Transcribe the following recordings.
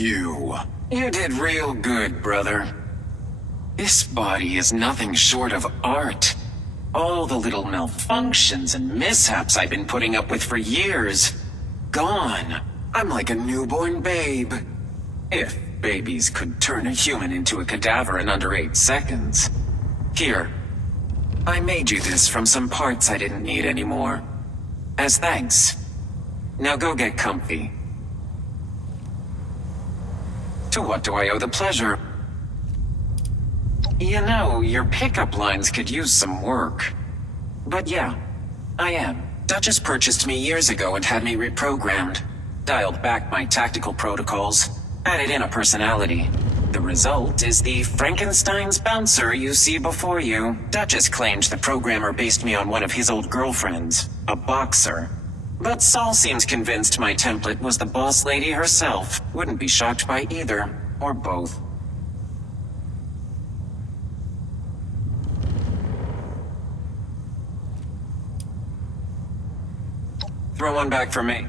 You did real good, brother. This body is nothing short of art. All the little malfunctions and mishaps I've been putting up with for years, gone. I'm like a newborn babe. If babies could turn a human into a cadaver in under 8 seconds. Here, I made you this from some parts I didn't need anymore. As thanks. Now go get comfy. To what do I owe the pleasure? You know, your pickup lines could use some work. But yeah, I am. Duchess purchased me years ago and had me reprogrammed. Dialed back my tactical protocols, added in a personality. The result is the Frankenstein's bouncer you see before you. Duchess claimed the programmer based me on one of his old girlfriends, a boxer. But Saul seems convinced my template was the boss lady herself. Wouldn't be shocked by either, or both. Throw one back for me.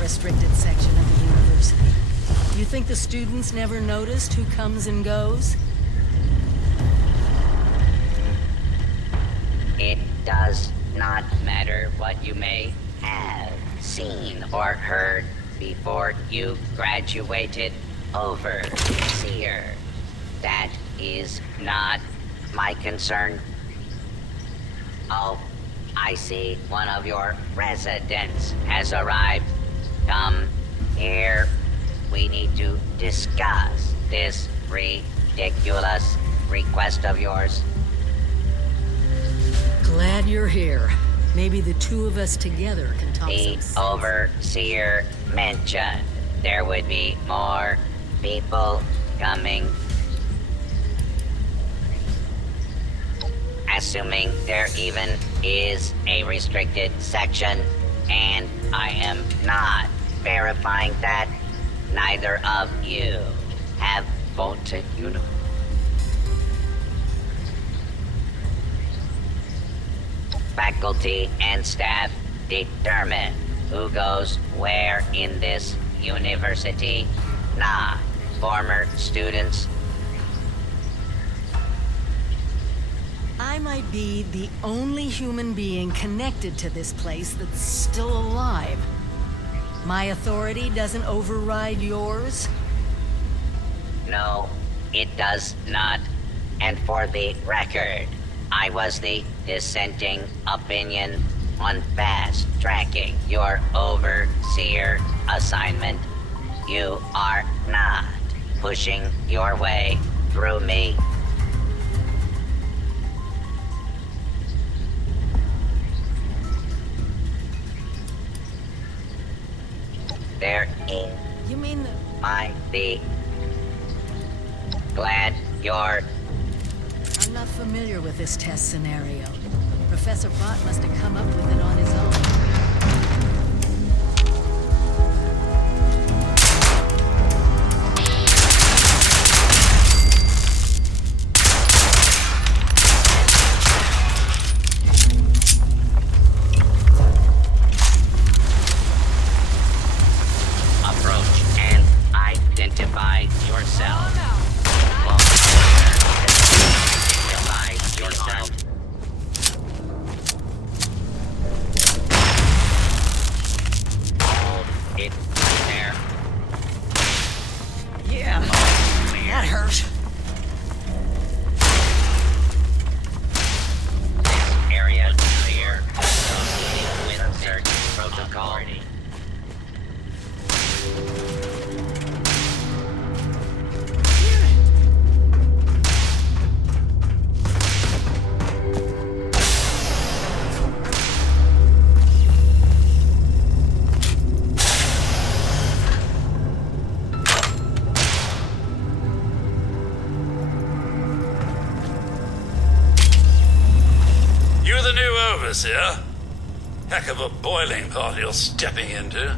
Restricted section of the university. You think the students never noticed who comes and goes? It does not matter what you may have seen or heard before you graduated, overseer. That is not my concern. Oh, I see one of your residents has arrived. Come here. We need to discuss this ridiculous request of yours. Glad you're here. Maybe the two of us together can talk The some sense. overseer mentioned there would be more people coming. Assuming there even is a restricted section, and I am not verifying that, neither of you have voted uniform. Faculty and staff determine who goes where in this university, not former students. I might be the only human being connected to this place that's still alive. My authority doesn't override yours? No, it does not. And for the record, I was the dissenting opinion on fast-tracking your overseer assignment. You are not pushing your way through me. There is You mean the... my the glad you're I'm not familiar with this test scenario. Professor Bott must have come up with it on his own. approach and identify yourself. Identify yourself. Hold it there. Yeah, that hurt. This area clear. Associated with search protocol. You're the new overseer. Heck of a boiling pot you're stepping into.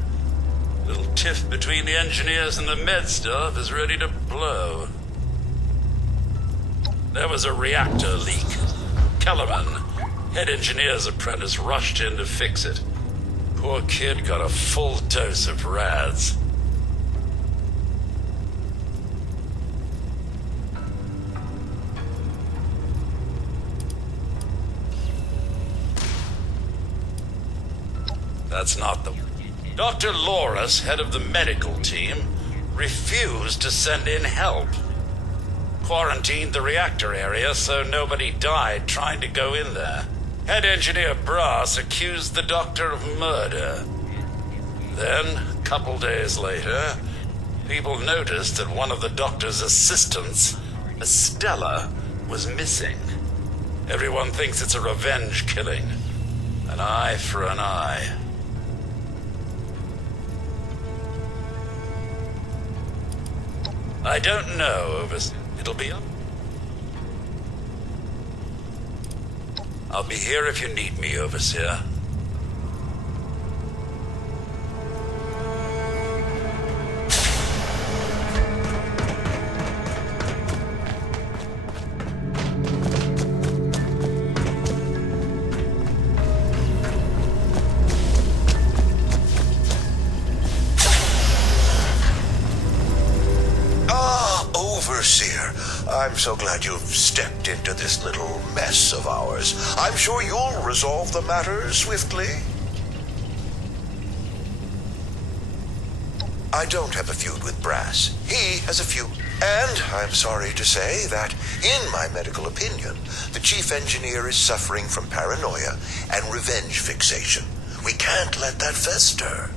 Little tiff between the engineers and the med staff is ready to blow. There was a reactor leak. Kellerman, head engineer's apprentice, rushed in to fix it. Poor kid got a full dose of rads. That's not the... Dr. Loris, head of the medical team, refused to send in help. Quarantined the reactor area so nobody died trying to go in there. Head engineer Brass accused the doctor of murder. Then, a couple days later, people noticed that one of the doctor's assistants, Estella, was missing. Everyone thinks it's a revenge killing. An eye for an eye. I don't know, Overseer. It'll be up. I'll be here if you need me, Overseer. Overseer, I'm so glad you've stepped into this little mess of ours. I'm sure you'll resolve the matter swiftly. I don't have a feud with Brass. He has a feud. And I'm sorry to say that, in my medical opinion, the chief engineer is suffering from paranoia and revenge fixation. We can't let that fester.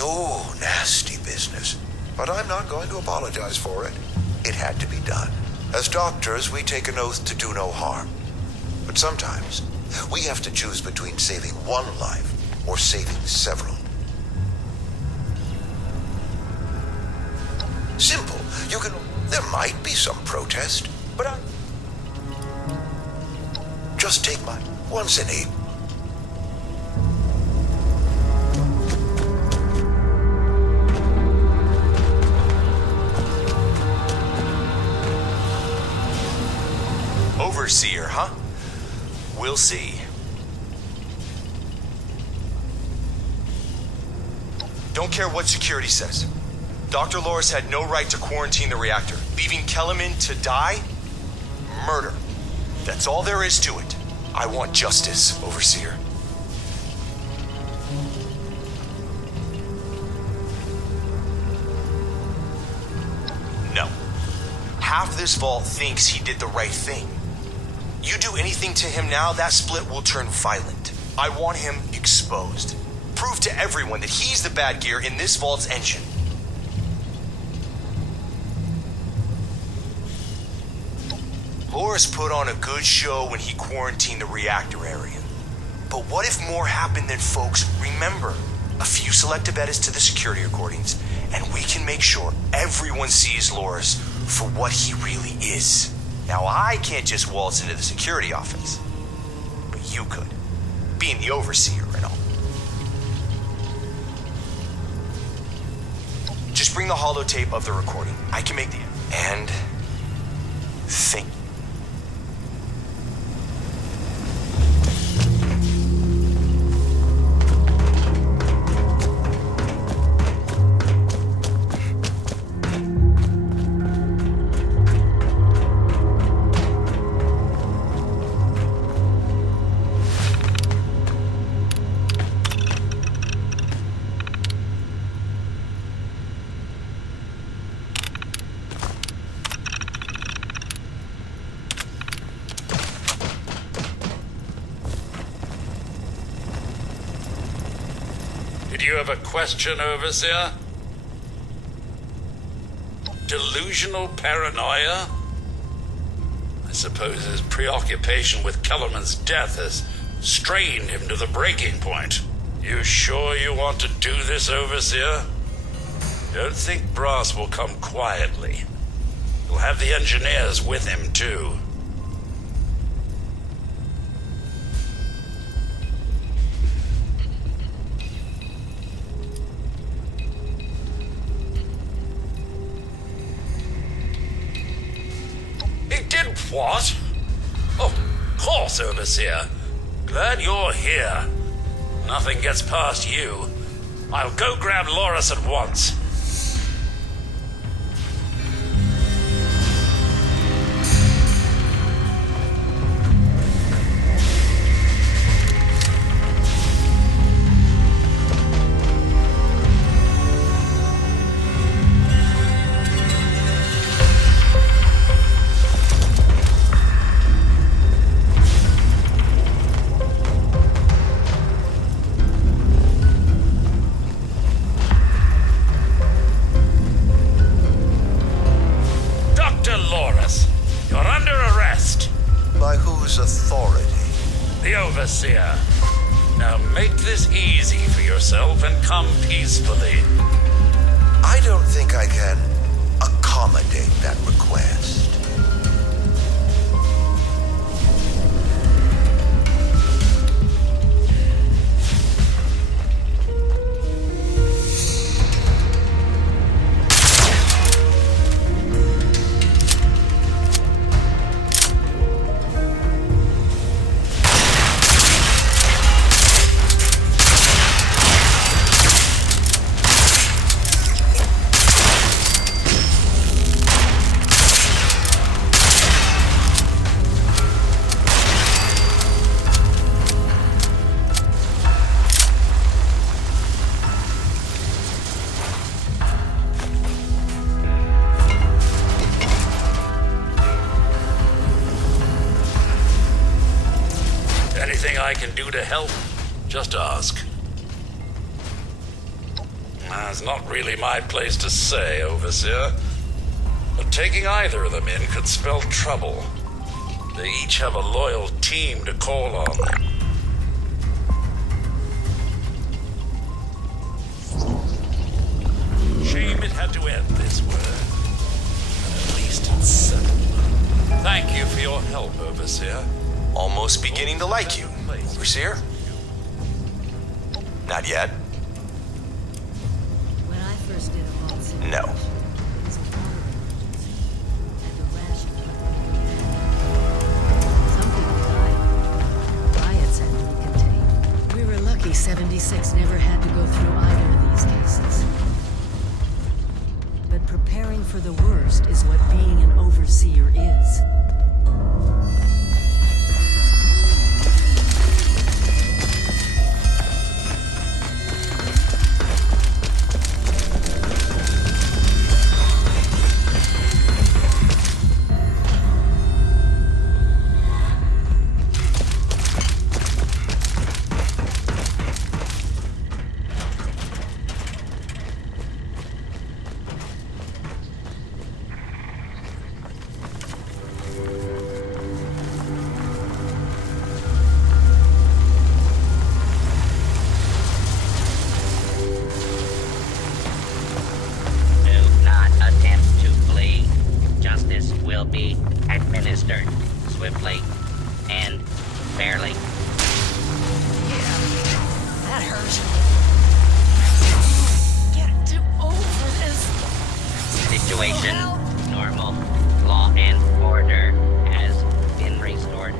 Oh, nasty business. But I'm not going to apologize for it. It had to be done. As doctors, we take an oath to do no harm. But sometimes, we have to choose between saving one life or saving several. Simple. You can... There might be some protest, but just take my once in a... Overseer, huh? We'll see. Don't care what security says. Dr. Loris had no right to quarantine the reactor. Leaving Kellerman to die? Murder. That's all there is to it. I want justice, Overseer. No. Half this vault thinks he did the right thing. You do anything to him now, that split will turn violent. I want him exposed. Prove to everyone that he's the bad gear in this vault's engine. Loris put on a good show when he quarantined the reactor area. But what if more happened than folks remember? A few selective edits to the security recordings, and we can make sure everyone sees Loris for what he really is. Now, I can't just waltz into the security office, but you could, being the overseer and all. Just bring the holotape of the recording. I can make the... And... think. Did you have a question, Overseer? Delusional paranoia? I suppose his preoccupation with Kellerman's death has strained him to the breaking point. You sure you want to do this, Overseer? Don't think Brass will come quietly. He'll have the engineers with him, too. What? Oh, of course, Overseer. Glad you're here. Nothing gets past you. I'll go grab Loris at once. Overseer. Now make this easy for yourself and come peacefully. I don't think I can accommodate that request. I can do to help, just ask. It's not really my place to say, Overseer. But taking either of them in could spell trouble. They each have a loyal team to call on. Shame it had to end this way. But at least it's settled. Thank you for your help, Overseer. Almost beginning to like you, Overseer. Not yet. When I first did a vault simulation, No. it was a water emergency, and a ration cut. Some people died. Riots had to be contained. We were lucky 76 never had to go through either of these cases. But preparing for the worst is what being an overseer is. be administered swiftly and fairly. Yeah, that hurt. Get too old for this. Situation Oh, help. normal. Law and order has been restored.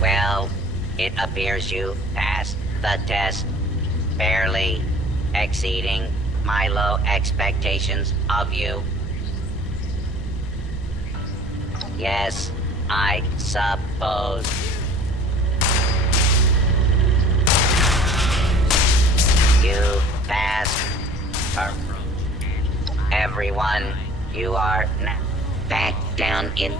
Well, it appears you passed the test, barely exceeding my low expectations of you. Yes, I suppose. You passed. Everyone, you are now back down in.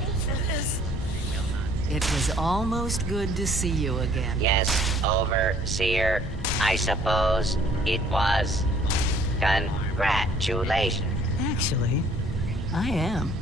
It was almost good to see you again. Yes, Overseer, I suppose it was. Congratulations. Actually, I am.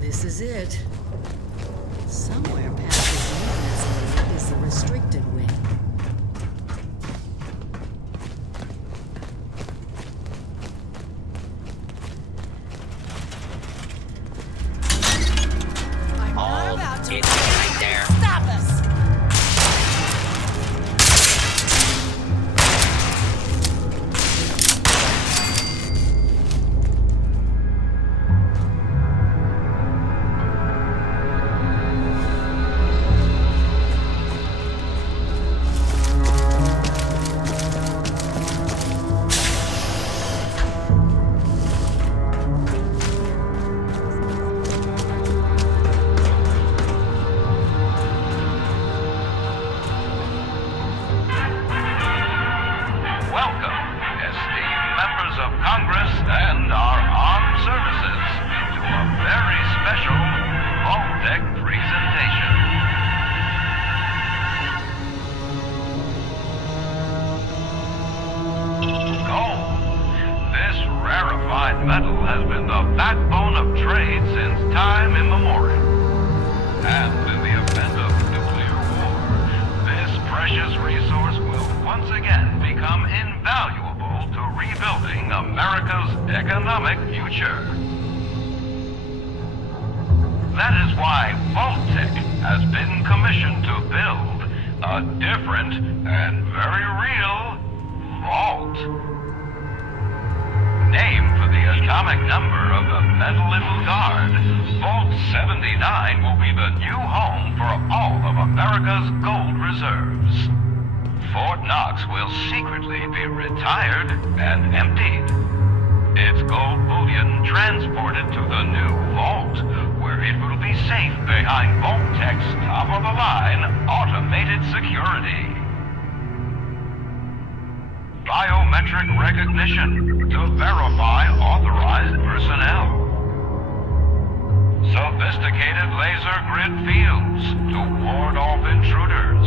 This is it. Somewhere past this maintenance area is the restricted wing. I'm not Hold about to. it right there. Stop us! Welcome, esteemed members of Congress and our armed services, to a very special Vault-Tec presentation. Gold. This rarefied metal has been the backbone of trade since time immemorial. And in the event of nuclear war, this precious resource will once again become invaluable to rebuilding America's economic future. That is why Vault-Tec has been commissioned to build a different and very real vault. Named for the atomic number of the metal it will guard, Vault 79 will be the new home for all of America's gold reserves. Fort Knox will secretly be retired and emptied. Its gold bullion transported to the new vault, where it will be safe behind Vault-Tec's top-of-the-line automated security. Biometric recognition to verify authorized personnel. Sophisticated laser grid fields to ward off intruders.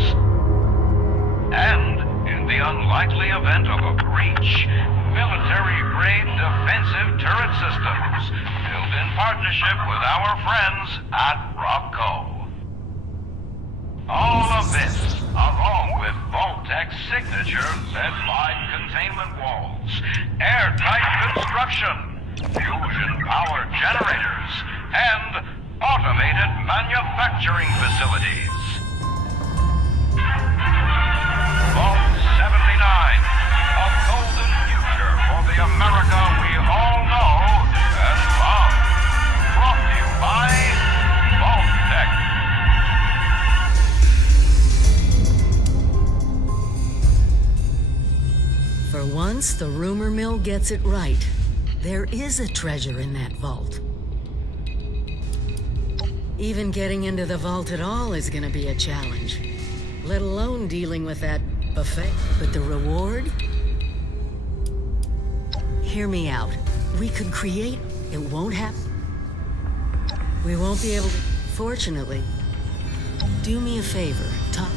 And, in the unlikely event of a breach, military-grade defensive turret systems built in partnership with our friends at Robco. All of this, along with Vault-Tec's signature lead-lined containment walls, airtight construction, fusion power generators, and automated manufacturing facilities. Vault 79 the America we all know and love. Brought to you by Vault Tech. For once, the rumor mill gets it right. There is a treasure in that vault. Even getting into the vault at all is gonna be a challenge, let alone dealing with that buffet. But the reward? Hear me out. We could create, it won't happen. We won't be able to, fortunately. Do me a favor, talk